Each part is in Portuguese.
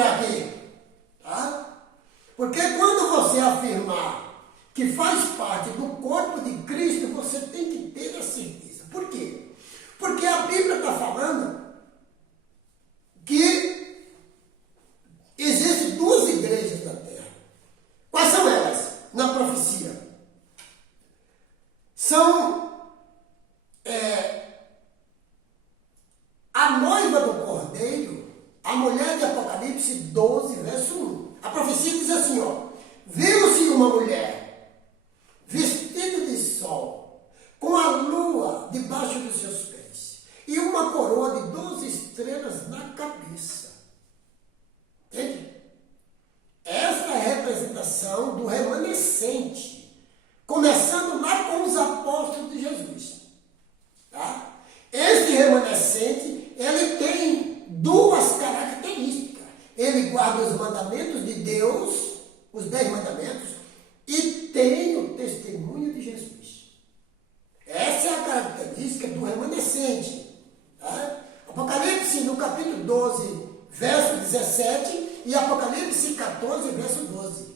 mostrar aqui. Tá? Porque quando você afirmar que faz parte do corpo de Cristo, você tem que ter a certeza. Por quê? Porque a Bíblia está falando que existem duas igrejas na terra. Quais são elas? Na profecia. São a noiva do Cordeiro, a mulher de Apocalipse 12, verso 1. A profecia diz assim, ó: viu-se uma mulher vestida de sol, com a lua debaixo dos seus pés, e uma coroa de 12 estrelas na cabeça. Entende? Essa é a representação do remanescente, começando lá com os apóstolos de Jesus. Tá? Esse remanescente, ele tem duas características. Ele guarda os mandamentos de Deus, os 10 mandamentos, e tem o testemunho de Jesus. Essa é a característica do remanescente. Tá? Apocalipse, no capítulo 12, verso 17, e Apocalipse 14, verso 12.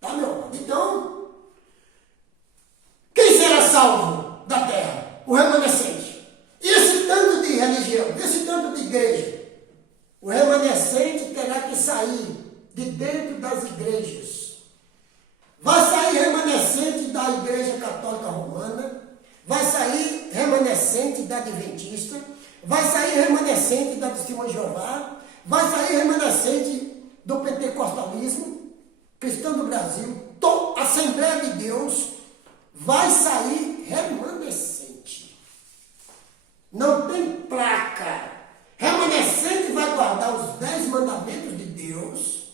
Tá, meu amado? Então, quem será salvo da terra? O remanescente. Esse tanto de religião, esse tanto de igreja, o remanescente terá que sair de dentro das igrejas. Vai sair remanescente da Igreja Católica Romana, vai sair remanescente da Adventista, vai sair remanescente da Testemunha de Jeová, vai sair remanescente do pentecostalismo, cristão do Brasil, Assembleia de Deus, vai sair remanescente. Não tem placa. Remanescente vai guardar os 10 mandamentos de Deus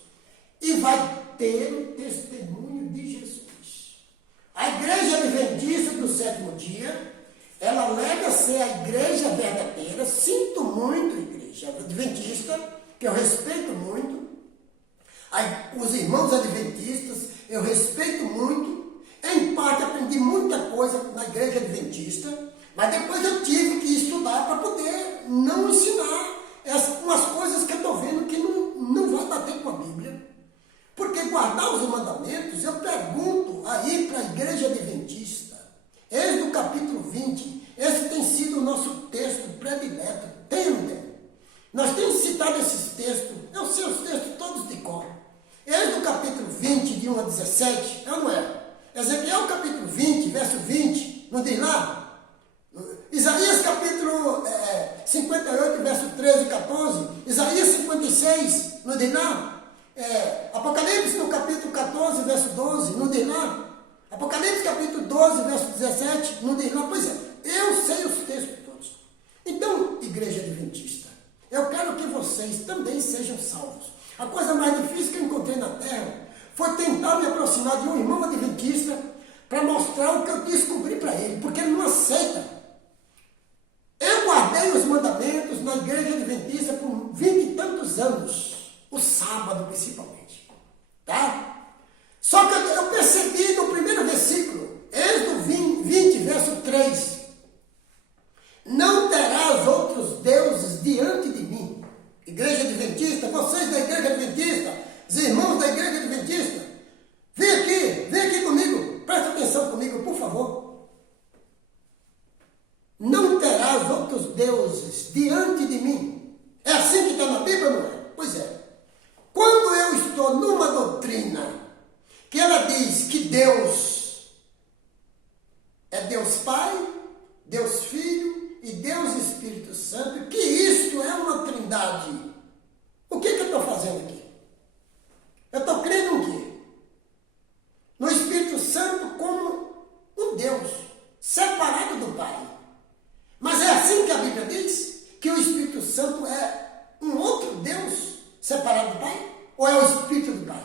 e vai ter o testemunho de Jesus. A igreja adventista do sétimo dia, ela alega ser a igreja verdadeira. Sinto muito, igreja adventista, que eu respeito muito. Os irmãos adventistas, eu respeito muito. Em parte aprendi muita coisa na igreja adventista, mas depois eu tive que estudar para poder não ensinar umas coisas que eu estou vendo que não vai bater com a Bíblia. Porque guardar os mandamentos, eu pergunto aí para a igreja adventista, Êxodo capítulo 20, esse tem sido o nosso texto predileto. Tem, não tem? Nós temos citado esses textos, eu sei os textos todos de cor. Êxodo capítulo 20, de 1 a 17, é ou não é? Ezequiel capítulo 20, verso 20, não diz lá? Isaías capítulo 58, verso 13 e 14, Isaías 56, não diz lá? Apocalipse no capítulo 14, verso 12, não diz lá? Apocalipse capítulo 12, verso 17, não diz lá? Pois é, eu sei os textos todos. Então, igreja adventista, eu quero que vocês também sejam salvos. A coisa mais difícil que eu encontrei na terra foi tentar me aproximar de um irmão adventista para mostrar o que eu descobri para ele, porque ele não aceita. Eu guardei os mandamentos na igreja adventista por 20 e tantos anos, o sábado principalmente, tá? Só que eu percebi no primeiro versículo, Êxodo 20, verso 3, não terás outros deuses diante de mim. Igreja adventista, vocês da igreja adventista, os irmãos da igreja adventista, vem aqui comigo, presta atenção comigo, por favor. Não terás outros deuses diante de mim. É assim que está na Bíblia, não é? Pois é. Quando eu estou numa doutrina que ela diz que Deus é Deus Pai, Deus Filho e Deus Espírito Santo, que isto é uma trindade, o que eu estou fazendo aqui? Eu estou crendo em quê? No Espírito Santo como um Deus separado do Pai. Mas é assim que a Bíblia diz? Que o Espírito Santo é um outro Deus separado do Pai? Ou é o Espírito do Pai?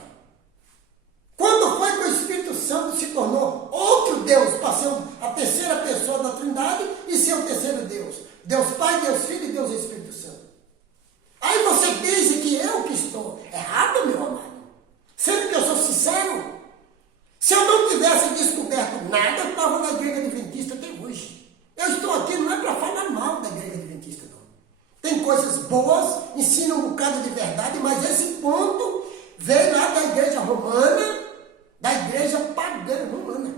Quando foi que o Espírito Santo se tornou outro Deus, passou a terceira pessoa da Trindade e ser o terceiro Deus? Deus Pai, Deus Filho e Deus Espírito Santo. Aí você diz que eu que estou errado, meu amado. Sendo que eu sou sincero. Se eu não tivesse descoberto nada, eu estava na igreja adventista até hoje. Eu estou aqui não é para falar mal da igreja adventista, não. Tem coisas boas pessoas, ensinam um bocado de verdade, mas esse ponto veio lá da igreja romana, da igreja pagã romana.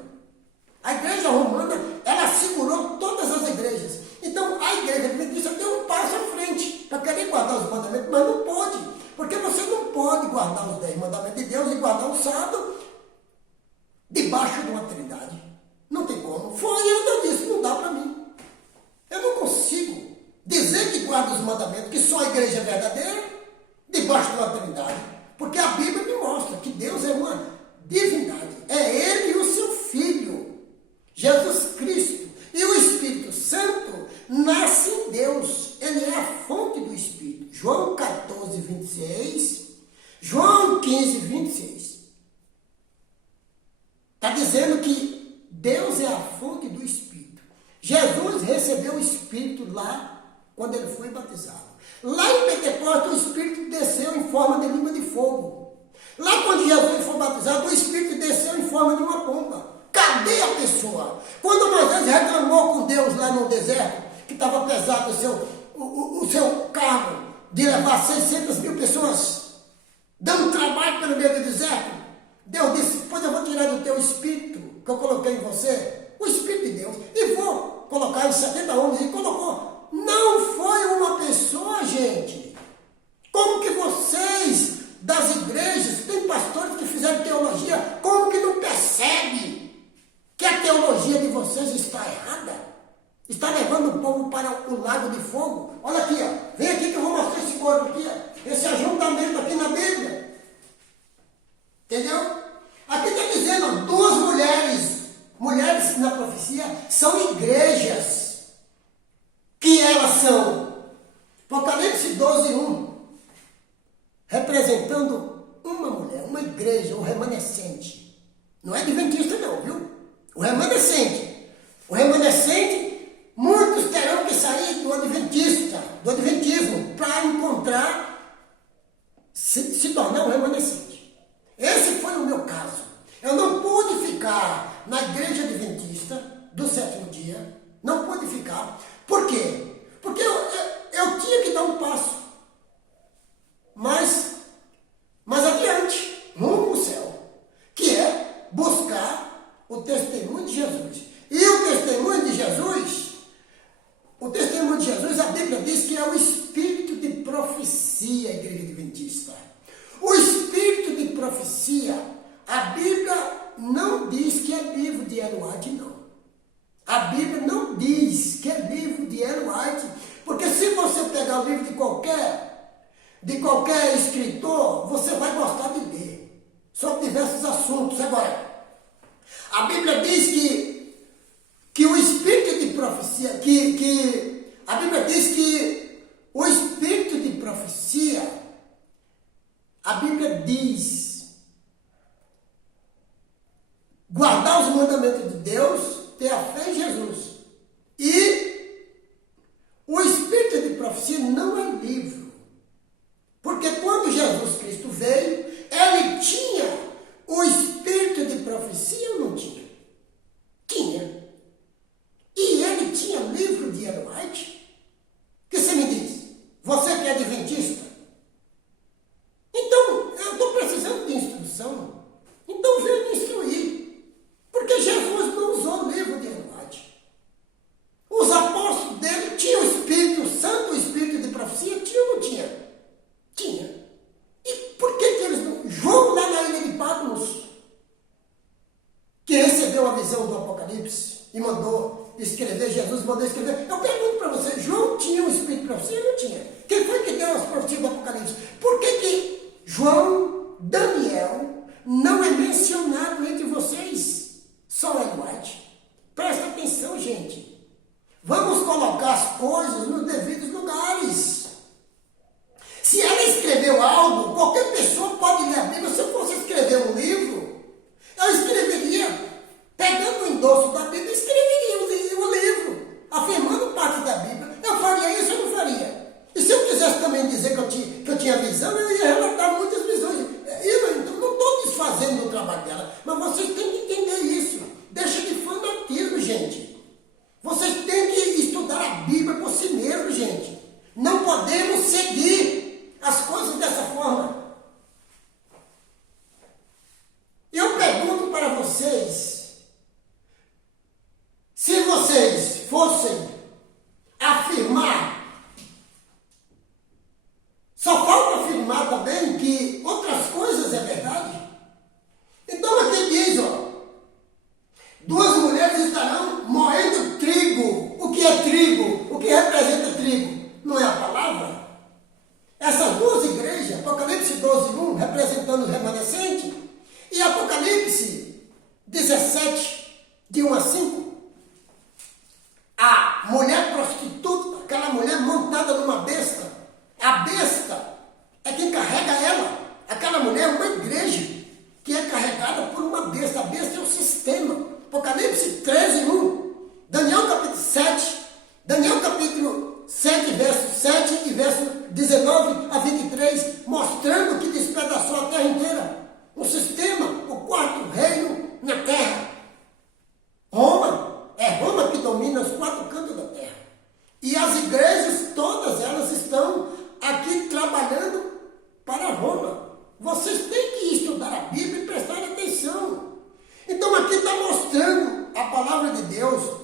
A igreja romana, ela segurou todas as igrejas. Então, a igreja adventista deu um passo à frente para querer guardar os mandamentos, mas não pode. Porque você não pode guardar os 10 mandamentos de Deus e guardar o sábado debaixo de uma trindade. Não tem como. Foi eu que disse, não dá para mim. Eu não consigo dizer que guarda os mandamentos, que só a igreja é verdadeira, debaixo de uma trindade. Porque a Bíblia me mostra que Deus é uma divindade. É Ele e o seu Filho, Jesus Cristo. E o Espírito Santo nasce em Deus. Ele é a fonte do Espírito. João 14, 26. João 15, 26. Está dizendo que Deus é a fonte do Espírito. Jesus recebeu o Espírito lá quando ele foi batizado. Lá em Pentecostes o Espírito desceu em forma de língua de fogo. Lá quando Jesus foi batizado, o Espírito desceu em forma de uma pomba. Cadê a pessoa? Quando Moisés reclamou com Deus lá no deserto, que estava pesado o seu carro de levar 600 mil pessoas, dando trabalho pelo meio do deserto, Deus disse, pois eu vou tirar do teu Espírito, que eu coloquei em você, o Espírito de Deus, e vou colocar em 70 homens, e colocou. Não foi uma pessoa, gente. Como que vocês, das igrejas, tem pastores que fizeram teologia, como que não percebe que a teologia de vocês está errada? Está levando o povo para o lago de fogo? Olha aqui, ó. Vem aqui que eu vou mostrar esse corpo aqui, ó. Esse ajuntamento aqui na Bíblia. Entendeu? Aqui está dizendo, ó, 2 mulheres na profecia são igrejas. Que elas são? Apocalipse 12, 1. Representando uma mulher, uma igreja, um remanescente. Não é adventista não, viu? O remanescente. O remanescente, muitos terão que sair do adventismo, para encontrar, se tornar um remanescente. Esse foi o meu caso. Eu não pude ficar na igreja adventista do 7º dia. Não pude ficar. Por quê? Porque eu tinha que dar um passo. Mais adiante, rumo ao céu. Que é buscar o testemunho de Jesus. E o testemunho de Jesus, a Bíblia diz que é o espírito de profecia, a igreja adventista. O espírito de profecia, a Bíblia não diz que é livro de Ellen White, não. A Bíblia não diz que é livro de Ellen White, porque se você pegar o livro de qualquer escritor, você vai gostar de ler sobre diversos assuntos. Agora, a Bíblia diz que o espírito de profecia, a Bíblia diz que o espírito de profecia, a Bíblia diz guardar os mandamentos de Deus, ter a fé em Jesus. E o espírito de profecia não é livro. Porque quando Jesus Cristo veio, ele tinha o espírito de profecia ou não tinha? Tinha. E ele tinha livro de Ellen White? O que você me diz? Você que é adventista? Então, eu estou precisando de instrução. Então, venha me instruir. Porque Jesus não usou o livro de Ellen White. Os apóstolos dele tinham o Espírito Santo, o Espírito de profecia? Tinha ou não tinha? Tinha. E por que eles não... João lá na ilha de Patmos, que recebeu a visão do Apocalipse e mandou escrever, Jesus mandou escrever. Eu pergunto para você, João tinha o Espírito de profecia ou não tinha? Quem foi que deu as profecias do Apocalipse? Por que João, Daniel, não é mencionado entre vocês? Só Ellen White. Presta atenção, gente. Vamos colocar as coisas nos devidos lugares. Se ela escreveu algo, qualquer pessoa pode ler a Bíblia. Se eu fosse escrever um livro, eu escreveria, pegando o endosso da Bíblia, escreveria o livro, afirmando parte da Bíblia. Eu faria isso ou não faria? E se eu quisesse também dizer que eu tinha visão, eu ia relatar muitas visões. Eu não estou desfazendo o trabalho dela, mas vocês têm que entender isso. Deixa de fanatismo, gente. Vocês têm que estudar a Bíblia por si mesmo, gente. Não podemos seguir 19 a 23, mostrando que despedaçou a terra inteira. Um sistema, o quarto reino na terra. Roma, é Roma que domina os quatro cantos da terra. E as igrejas, todas elas estão aqui trabalhando para Roma. Vocês têm que estudar a Bíblia e prestar atenção. Então aqui está mostrando a palavra de Deus.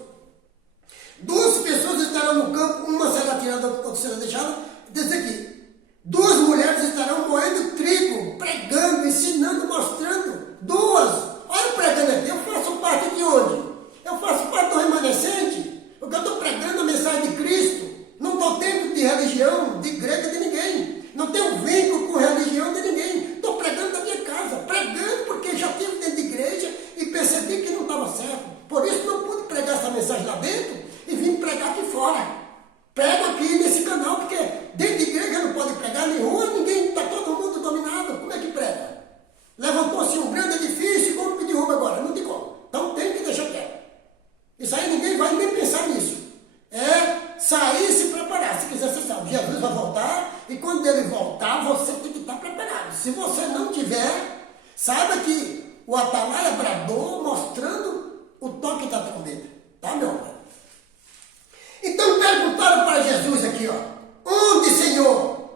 Duas pessoas estarão no campo, uma será tirada, outra será deixada. Diz aqui, duas mulheres estarão moendo trigo, pregando, ensinando, mostrando. Duas. Olha pregando aqui, eu faço parte de onde? Eu faço parte do remanescente, porque eu estou pregando a mensagem de Cristo. Não estou dentro de religião, de igreja de ninguém. Não tenho vínculo com religião de ninguém. Estou pregando da minha casa, pregando porque já estive dentro de igreja e percebi que não estava certo. Por isso não pude pregar essa mensagem lá dentro e vim pregar aqui fora. Prego aqui nesse canal, porque dentro de igreja não pode pregar, nem rua, ninguém, está todo mundo dominado. Como é que prega? Levantou-se um grande edifício, como que derruba agora? Não tem como. Então tem que deixar quieto. Isso aí ninguém vai nem pensar nisso. É sair e se preparar. Se quiser, você sabe, Jesus vai voltar e quando ele voltar, você tem que estar preparado. Se você não tiver, saiba que o atalaia bradou mostrando o toque da trombeta. Tá, meu pai? Então perguntaram para Jesus aqui, ó. Onde, Senhor?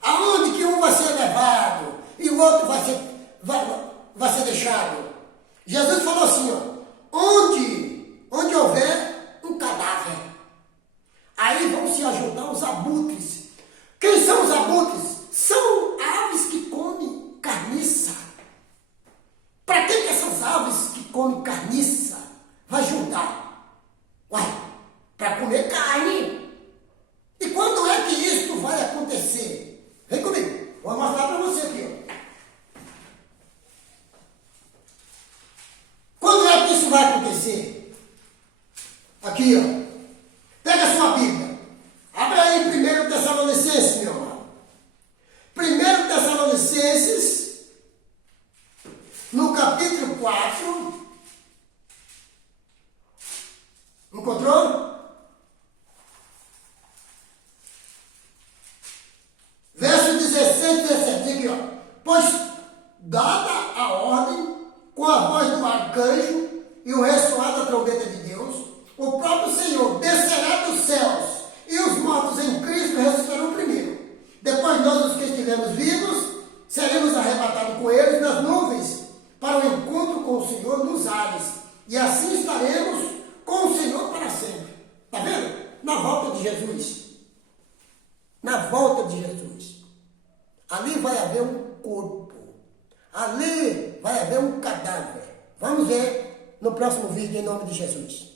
Aonde que um vai ser levado e o outro vai ser deixado? Jesus falou assim, ó. Onde houver um cadáver, aí vão se ajudar os abutres. Quem são os abutres? São aves que comem carniça. Para que essas aves que comem carniça vai juntar? Uai, para comer carne. E quando é que isso vai acontecer? Vem comigo, vou mostrar para você aqui, ó. Quando é que isso vai acontecer? Aqui, ó. Pega a sua Bíblia. Abra aí 1 Tessalonicenses, meu amado. 1 Tessalonicenses, no capítulo 4. Encontrou? Verso 16 e 17. Aqui, ó. Pois, dada a ordem, com a voz do arcanjo e o ressoar da trombeta de Deus, o próprio Senhor descerá dos céus e os mortos em Cristo ressuscitarão primeiro. Depois nós, os que estivermos vivos, seremos arrebatados com eles nas nuvens para o encontro com o Senhor nos ares. E assim estaremos com o Senhor para sempre. Está vendo? Na volta de Jesus. Na volta de Jesus. Ali vai haver um corpo. Ali vai haver um cadáver. Vamos ver no próximo vídeo, em nome de Jesus.